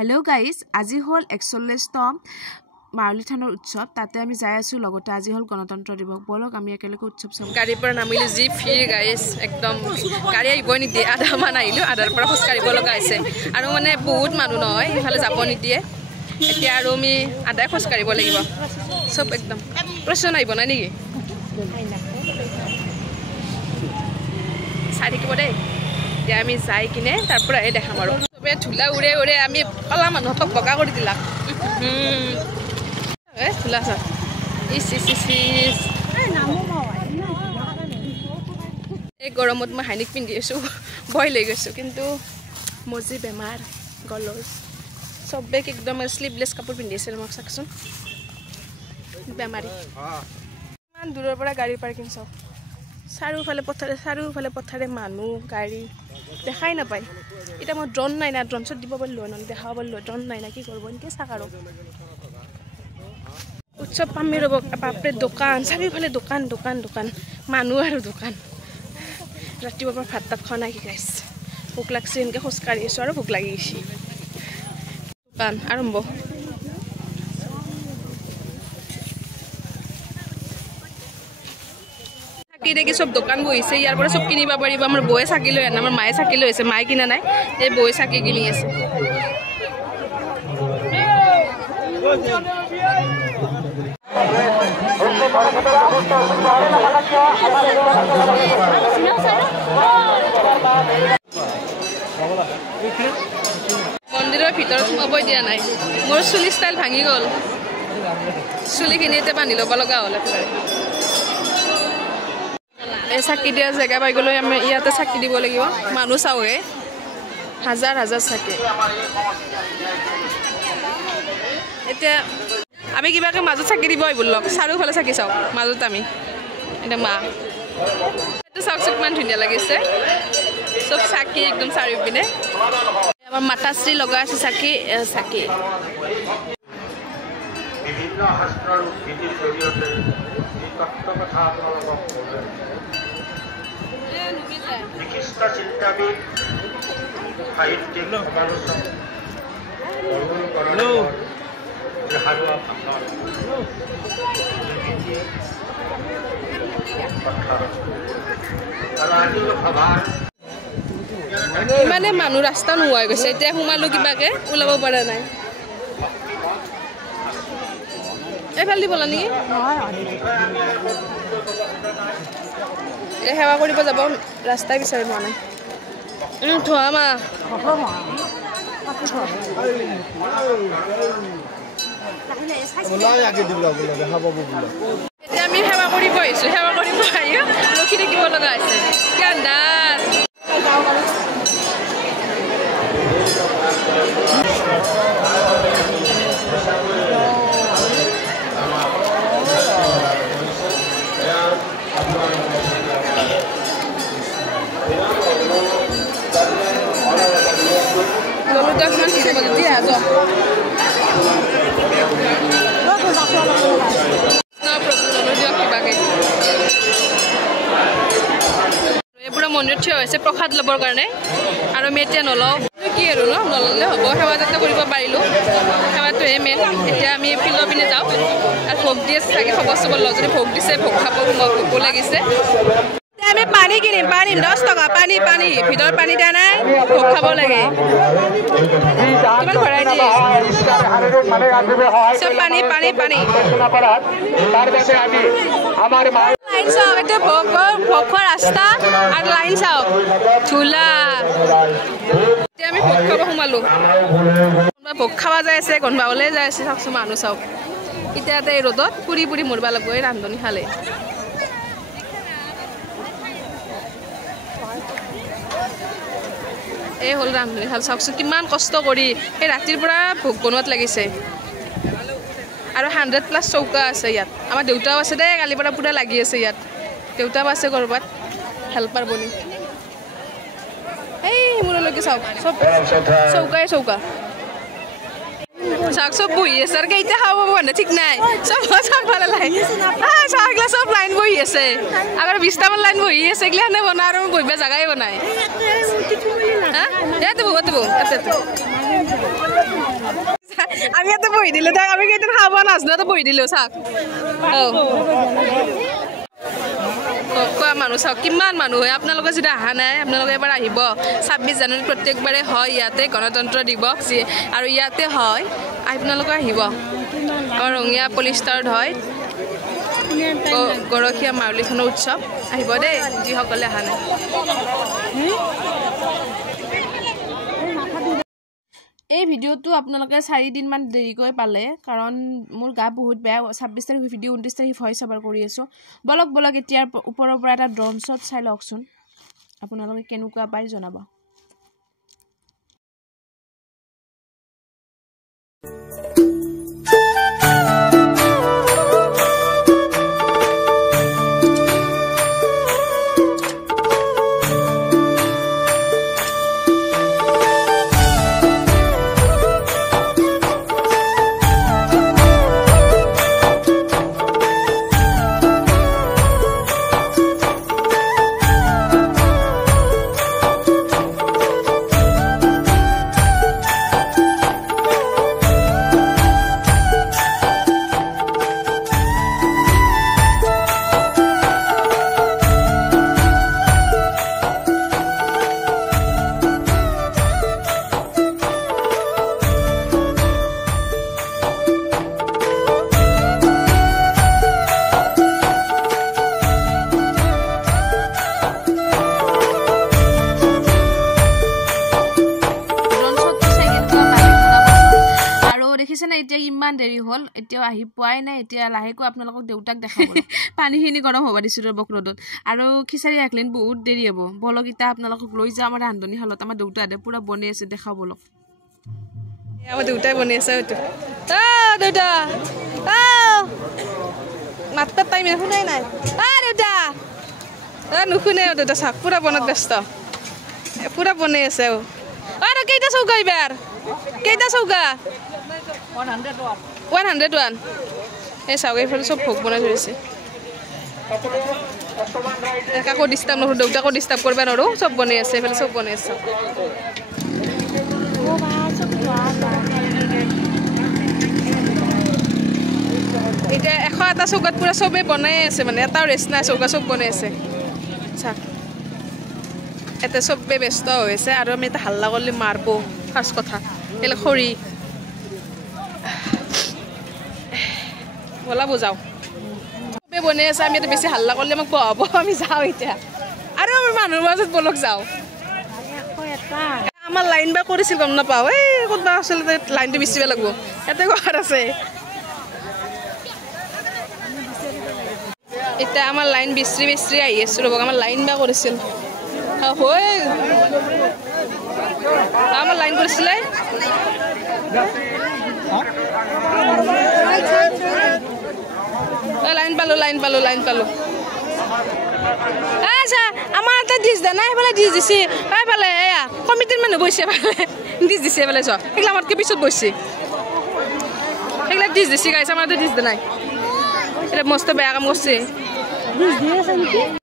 hello guys আজি হল 41তম মাউলি থানৰ উৎসৱ তাতে আমি যাই আছো লগতে আজি হল গণতন্ত্ৰ দিৱস বলক আমি একেলগে উৎসৱ চাম গাড়ীৰ পৰা নামিলো জি ফিৰ গাইস একদম গাড়ী আহিবই নিদিয়ে আধা মান আহিলো আধাৰ পৰা খোজ কাঢ়িব লগা হৈছে আৰু মানে বহুত মানুহ নহয় ইফালে যাব নিদিয়ে এতিয়া আৰু আমি আধাই খোজ কাঢ়িব লাগিব সব একদম প্ৰশ্ন আহিব না নেকি চাই থাকিব দেই এতিয়া আমি যাই কিনে তাৰ পৰা দেখাম আৰু সবে ঝুলা উৰে উৰে আমি কলা মানুহক বগা কৰি দিলাক ঝুলা চাওক এই গৰমত মই হাইনিক পিন্ধি আছো ভয় লৈ গৈছো কিন্তু মজি বেমাৰ গলৰ সবে একদম স্লিভলেছ কাপোৰ পিন্ধি আছে মোক চাকচোন বেমাৰী ইমান দূৰৰ পৰা গাড়ী পাৰ্কিং চাওক চাৰিওফালে পথাৰে মানুহ গাড়ী দেখাই নাপায় এটা মই ড্ৰোন নাই না ড্ৰোন শ্বট দিব পাৰিলো ন দেখাব পাৰিলো ড্ৰোন নাই না কি কৰিব এনেকৈ চাক আৰু উৎসৱ পামি ৰ'ব বাপৰে দোকান চাৰিওফালে দোকান দোকান দোকান মানুহ আৰু দোকান ৰাতিপুৱাৰ পৰা ভাত তাত খোৱা নাই কি গাইছ ভোক লাগছে এনেকৈ খোজকাঢ়ি আছোঁ আৰু ভোক লাগি গৈছে দোকান আৰম্ভ চাকি দেখি সব দোকান বহিছে ইয়াৰ পৰা সব কিনিব পাৰিব আমাৰ বৌয়ে চাকি লৈ আনে আমাৰ মায়ে চাকি লৈ আছে মায়ে কিনা নাই এই বৌয়ে চাকি কিনি আছে মন্দিৰৰ ভিতৰত সোমাবই দিয়া নাই মোৰ চুলি ষ্টাইল ভাঙি গ'ল চুলিখিনি এতিয়া বান্ধি ল'ব লগা হ'ল এই চাকি দিয়া জেগা পাই গ'লে আমি ইয়াতে চাকি দিব লাগিব মানুহ চাওঁহে হাজাৰ হাজাৰ চাকি এতিয়া আমি কিবাকে মাজত চাকি দিব আহিব লগ চাৰিওফালে চাকি চাওক মাজত আমি এতিয়া মা এইটো চাওকচোন কিমান ধুনীয়া লাগিছে চব চাকি একদম চাৰিওপিনে আমাৰ মাতাশ্ৰী লগাই আছে চাকি চাকি বিভিন্ন শাস্ত্ৰৰ উদ্ধৃতিৰ জৰিয়তে এই তত্ত্ব কথা আপোনালোকক বিশিষ্ট চিন্তাবিদ সাহিত্যিক সমালোচক মানে মানুহ ৰাস্তা নোহোৱা গৈছে এতিয়া সোমালো কিবাকে ওলাব পৰা নাই এইফালে দিব নেকি সেৱা কৰিব যাব ৰাস্তাই বিচাৰি পোৱা নাই থোৱা মা এতিয়া আমি সেৱা কৰিব আহিছো সেৱা কৰিব আহি ৰখি থাকিব লগা হৈছে কেন্দাৰ মন্দিৰত থিয় হৈছে প্ৰসাদ ল'বৰ কাৰণে আৰু আমি এতিয়া নলওঁ কি আৰু নল'লে হ'ব সেৱা যাতে কৰিব পাৰিলোঁ সেৱাটোৱে মেইন এতিয়া আমি ফিল্ডৰ পিনে যাওঁ আৰু ভোগ দি আছে চাগে খবৰ চবৰ লওঁ যদি ভোগ দিছে ভোগ খাব ভোকো লাগিছে আমি পানী কিনিম পানী 10 টকা পানী পানী ভিতৰত পানী দিয়া নাই ভোগ খাব লাগে কিমান ভেৰাইটি চব পানী পানী পানী লাইন চাওক এতিয়া ভোগ খোৱা ৰাস্তা আৰু লাইন চাওক ঝুলা এতিয়া আমি ভোগ খাব সোমালো কোনোবা ভোগ খাব যাই আছে কোনোবা ওলাই যাই আছে চাওকচোন মানুহ চাওক এতিয়া এই ৰ'দত পুৰি পুৰি মৰিব লাগিব এই ৰান্ধনি খালে এই হ'ল ৰান্ধনি শাল চাওকচোন কিমান কষ্ট কৰি সেই ৰাতিৰ পৰা ভোগ বনোৱাত লাগিছে আৰু 100+ চৌকা আছে ইয়াত আমাৰ দেউতাও আছে দেই কালিৰ পৰা পুৰা লাগি আছে ইয়াত দেউতাও আছে ক'ৰবাত হেল্পাৰ বনি এই মূৰলৈকে চাওক চব চৌকাই চৌকা চাওক চব বহি আছে আৰু কেইটা খাব মানে ঠিক নাই চব চাওক ভালে লাগে চাকগিলা চব লাইন বহি আছে আগৰ 20টামান লাইন বহি আছে এগিলাখানে বনাই আৰু বহিব জাগাই বনাই আমি ইয়াতে বহি দিলোঁ তাক আমি কেইদিন খাব নাজানো বহি দিলোঁ চাওক কোৱা মানুহ চাওক কিমান মানুহ হয় আপোনালোকে যদি অহা নাই আপোনালোকে এবাৰ আহিব 26 জানুৱাৰীত প্ৰত্যেকবাৰে হয় ইয়াতে গণতন্ত্ৰ দিৱস আৰু ইয়াতে হয় আপোনালোকে আহিব আমাৰ ৰঙিয়া পলিষ্টাৰত হয় গৰখীয়া মাউলি থানৰ উৎসৱ আহিব দেই যিসকলে অহা নাই এই ভিডিঅ'টো আপোনালোকে 4 দিনমান দেৰিকৈ পালে কাৰণ মোৰ গা বহুত বেয়া 26 তাৰিখ ভিডিঅ' 29 তাৰিখ ভইচ অভাৰ কৰি আছোঁ বলক এতিয়াৰ ওপৰৰ পৰা এটা ড্ৰোন শ্বট চাই লওকচোন আপোনালোকে কেনেকুৱা পাই জনাব এতিয়া ইমান দেৰি হ'ল এতিয়াও আহি পোৱাই নাই এতিয়া লাহেকৈ আপোনালোকক দেউতাক দেখাব পানীখিনি গৰম হ'ব দিছোঁ ৰ'বক ৰ'দত আৰু খিচাৰি ৰাখলেন বহুত দেৰি হ'ব বলক এতিয়া আপোনালোকক লৈ যাওঁ আমাৰ ৰান্ধনি শালত আমাৰ দেউতাহঁতে পূৰা বনাই আছে দেখাব বলক আমাৰ দেউতাই বনাই আছে হয়তো দেউতা মাতপাত টাইম শুনাই নাই দেউতা নুশুনে দেউতা চাওক পূৰা বনত ব্যস্ত পূৰা বনাই আছে আৰু কেইটা চৌকা এইবাৰ কেইটা চৌকা 101 এই চাওক এইফালে চব ভোগ বনাই ধৰিছে কাকো ডিষ্টাৰ্ব নকৰোঁ দেউতাকো ডিষ্টাৰ্ব কৰিব নোৱাৰোঁ চব বনাই আছে এইফালে চব বনাই আছে এতিয়া 101টা চৌকাত পূৰা চবেই বনাই আছে মানে এটাও ৰেষ্ট নাই চৌকা চব বনাই আছে চাওক এতে চবেই ব্যস্ত হৈ আছে আৰু আমি এটা হাল্লা কৰিলে মাৰিব ফাৰ্ষ্ট কথা এইবিলাক খৰি বলা বুজাও চবেই বনাই আছে আমি বেছি হাল্লা কৰিলে আমাক বহাব আমি যাওঁ এতিয়া আৰু আমি মানুহৰ মাজত বলক যাওঁ আমাৰ লাইন বা কৰিছিল গম নাপাওঁ এই ক'তবা আচলতে লাইনটো বিচিব লাগিব ইয়াতে ঘৰ আছে এতিয়া আমাৰ লাইন বিচৰি আহি আছোঁ ৰ'বক আমাৰ লাইন বা কৰিছিল হয় আমাৰ লাইন কৰিছিলে লাইন পালো আচ্ছা আমাৰ এটা ডিছ দা নাই সেইফালে ডিছ দিছে এইফালে এয়া কমিটিৰ মানুহ বহিছে এইফালে ডিছ দিছে এইফালে চোৱা সেইগিলা আমাতকৈ পিছত বহিছে সেইগিলাক ডিছ দিছে গাইছে আমাৰ এটা ডিছ দা নাই এটা মস্ত বেয়া কাম কৰিছে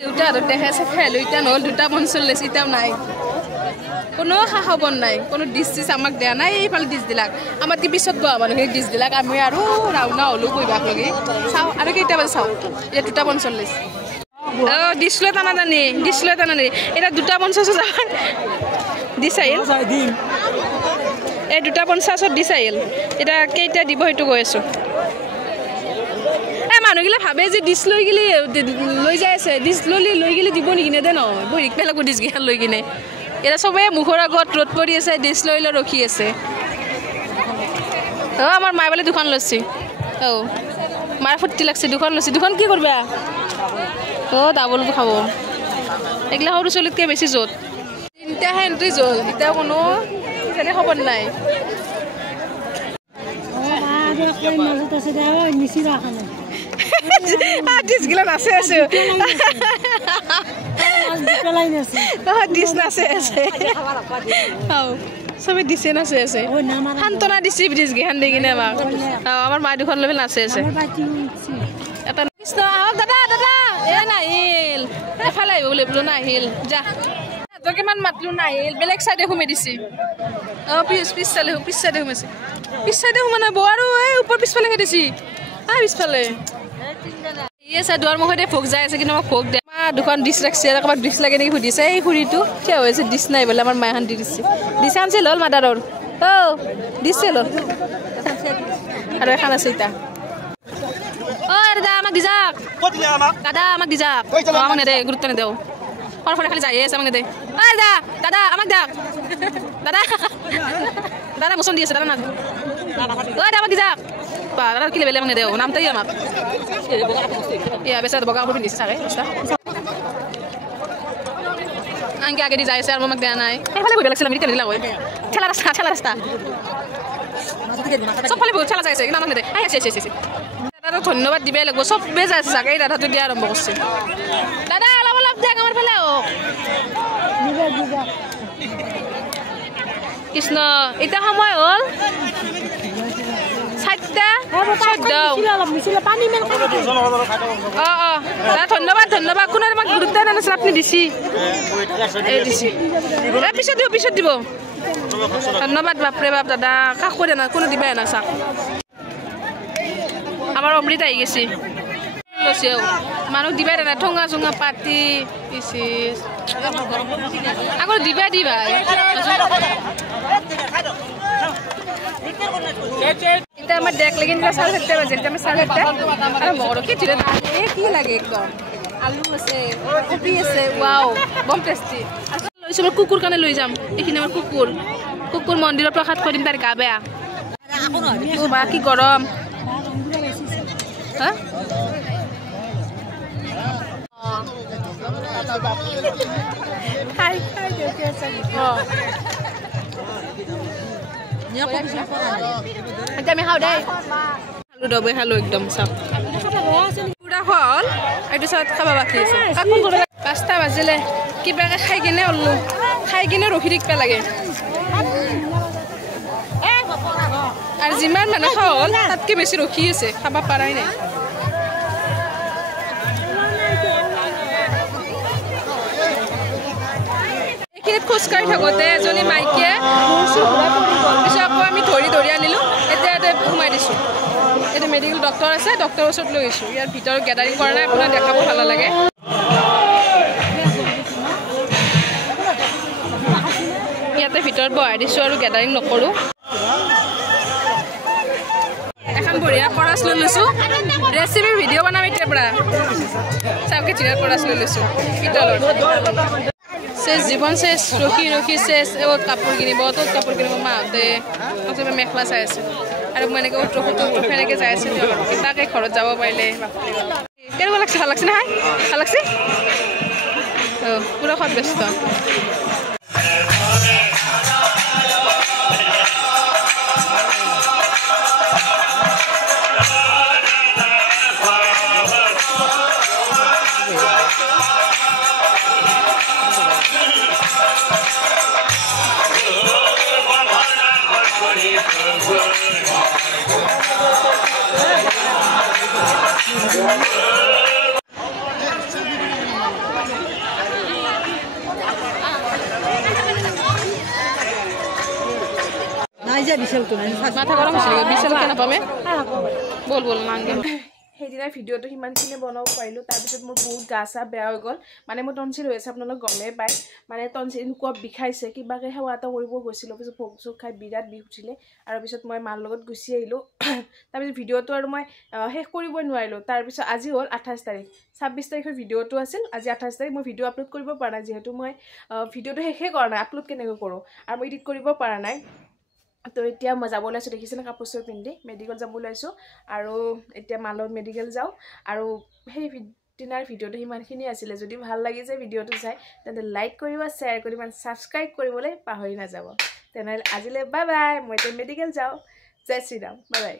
দেউতাহঁতক দেখাইছে খাইলো এতিয়া নহ'ল 2:45 এতিয়াও নাই কোনো খা খবৰ নাই কোনো ডিছ চিছ আমাক দিয়া নাই এইফালে ডিছ দিলাক আমাতকৈ পিছত বহা মানুহখিনিক ডিছ দিলাক আমি আৰু ৰাওনা হ'লোঁ বহিবাক লগি চাওঁ আৰু কেইটা বাজে চাওঁ এতিয়া 2:45 ডিছ লৈ টানা এতিয়া 2:50 যাওঁ ডিছ আহিল এই 2:50 ডিছ আহিল এতিয়া কেইটা দিব সেইটো কৈ আছোঁ মানুহগিলা ভাবে যে ডিছ লৈ গ'লে লৈ যাই আছে ডিছ লৈ গ'লে দিব নেকি নেদে নহয় বহি পেলাব ডিছকেইখন লৈ কিনে এতিয়া চবেই মুখৰ আগত ৰ'দ পৰি আছে ডিছ লৈ ৰখি আছে আমাৰ মায়ে বোলে দুখন লৈছে মাৰ ফূৰ্তি লাগছে দুখন লৈছে দুখন কি কৰিবা ডাবল খাব এইগিলা সৰু চলিতকৈ বেছি য'ত 3টা এণ্ট্ৰি জল এতিয়া কোনো খবৰ নাই ডিছগিলা নাচে আছে ডিছ নাচে আছে চবে ডিছে নাচে আছে সান্তনা দিছে ডিছকেইখন দি কিনে আমাক আমাৰ মা দুখন লৈ নাচে আছে এটা কৃষ্ণ দাদা এ নাহিল এফালে আহিব বুলি বোলো নাহিল যা কিমান মাতলো নাই বেলেগ চাইডে ঘুমে দিছি পিছ চাইডে ঘুমাইছে পিছ চাইডে ঘুমা নাই আৰু এই ওপৰ পিছফালে দিছি পিছফালে আছে দুৱাৰ মুখতে ভোগ যাই আছে কিন্তু মই ভোগ দে দুখন ডিছ ৰাখছে ক'ৰবাত ডিছ লাগে নেকি সুধিছে এই খুৰীটো থিয় হৈছে ডিছ নাই বোলে আমাৰ মায়ে এখন দি দিছে ডিছ আনছে ল'ল মাদাৰৰ দিছে ল'ল আৰু এখন আছে এতিয়া দাদা আমাক দি যাওক দাদা আমাক দি যাওক আমাক নেদে গুৰুত্ব নেদেও সৰফৰে খালি যাই আছে আমাক নেদে দাদা আমাক দিয়ক দাদা মোচন দি আছে দাদা নাক আমাক দি যাওক দাদা কি লেবেলে আমাক নেদেও নামটাই আমাক বেচা বগা কাপোৰ পিন্ধিছে চাগে আনকি আগেদি যাই আছে আৰু আমাক দিয়া নাই সেইফালে বহিব লাগিছিল আমি কেনেকৈ লাগো ঠেলা ৰাস্তা চবফালে বহুত ঠেলা যাই আছে কিন্তু আমাক নেদে দাদা ধন্যবাদ দিবই লাগিব চবেই যাই আছে চাগে দাদাটো দিয়া আৰম্ভ কৰিছে দাদা অলপ দিয়ক আমাৰ ফালে কৃষ্ণ এতিয়া সময় হ'ল 7টা 14 ধন্যবাদ কোনে আমাক গুৰুত্ব নাছিল আপুনি দিছি পিছত দিব ধন্যবাদ বাপৰে বাপ দাদা কাক কৈ দিয়া কোনো দিবাই না চাক আমাৰ অমৃত আহি গৈছে মানুহ দিবাই নাই ঠঙা চঙা পাতি আকৌ দিবা এতিয়া আমাৰ ডেক লাগি চাউল খেতে বাজে এতিয়া আমি চাউল খেতে আৰু মৰো কি ধীৰে কি লাগে একদম আলু আছে কবি আছে ৱাও বম টেষ্টি লৈছোঁ মই কুকুৰ কাৰণে লৈ যাম এইখিনি আমাৰ কুকুৰ মন্দিৰৰ প্ৰসাদ কৰি দিম তাৰ গা বেয়া বা কি গৰম আমি খাওঁ দেই আলু দবাই খালো একদম চাওক পুৰা খোৱা হ'ল এইটো চাত খাব বাকী আছে 5টা বাজিলে কিবাকে খাই কিনে ওলো খাই কিনে ৰখি থাকিব লাগে আৰু যিমান মানুহ খোৱা হ'ল তাতকৈ বেছি ৰখি আছে খাব পাৰাই নাই এইখিনিত খোজকাঢ়ি থাকোঁতে এজনী মাইকীয়ে পিছত আকৌ আমি ধৰি আনিলোঁ এতিয়া ইয়াতে সোমাই দিছোঁ এইটো মেডিকেল ডক্টৰ আছে ডক্টৰৰ ওচৰত লৈ গৈছোঁ ইয়াৰ ভিতৰত গেডাৰিং কৰা নাই আপোনাৰ দেখাব ভাল নালাগে ইয়াতে ভিতৰত বহাই দিছোঁ আৰু গেডাৰিং নকৰোঁ এখন বঢ়িয়া কৰাচ লৈ লৈছোঁ ৰেচিপিৰ ভিডিঅ' বনাম এতিয়াৰ পৰা চাউকে চিৰাৰ কৰাচ লৈ লৈছোঁ পিতলৰ শেষ জীবন শেষ ৰখি শেষ কাপোৰ কিনিব মাহঁতে মেখেলা চাই আছে আৰু মই এনেকৈ এনেকৈ যাই আছোঁ তাকে ঘৰত যাব পাৰিলে কেনেকুৱা লাগছে ভাল লাগছে নহয় ভাল লাগছে পুৰা খত ব্যস্ত মাথা গৰম হৈছিল বিশাল কেনে পামে বল নাংগে সেইদিনা ভিডিঅ'টো সিমানখিনি বনাব পাৰিলোঁ তাৰপিছত মোৰ বহুত গা চা বেয়া হৈ গ'ল মানে মোৰ টনচিল হৈ আছে আপোনালোক গমেই পায় মানে টনচিল এনেকুৱা বিষাইছে কিবাকে সেৱা এটা কৰিব গৈছিলোঁ পিছত ভোগ চোগ খাই বিৰাট বিষ উঠিলে আৰু পিছত মই মাৰ লগত গুচি আহিলোঁ তাৰপিছত ভিডিঅ'টো আৰু মই শেষ কৰিবই নোৱাৰিলোঁ তাৰপিছত আজি হ'ল 28 তাৰিখ 26 তাৰিখৰ ভিডিঅ'টো আছিল আজি 28 তাৰিখ মই ভিডিঅ' আপলোড কৰিব পৰা নাই যিহেতু মই ভিডিঅ'টো শেষেই কৰা নাই আপলোড কেনেকৈ কৰোঁ আৰু মই এডিট কৰিব পৰা নাই তো এতিয়া মই যাব ওলাইছোঁ দেখিছেনে কাপোৰ চাপোৰ পিন্ধি মেডিকেল যাব ওলাইছোঁ আৰু এতিয়া মালত মেডিকেল যাওঁ আৰু সেই দিনাৰ ভিডিঅ'টো সিমানখিনি আছিলে যদি ভাল লাগিছে ভিডিঅ'টো চাই তেন্তে লাইক কৰিব শ্বেয়াৰ কৰিব ছাবস্ক্ৰাইব কৰিবলৈ পাহৰি নাযাব তেনেহ'লে আজিলৈ বাই বাই মই এতিয়া মেডিকেল যাওঁ জয় শ্ৰীৰাম বাই বাই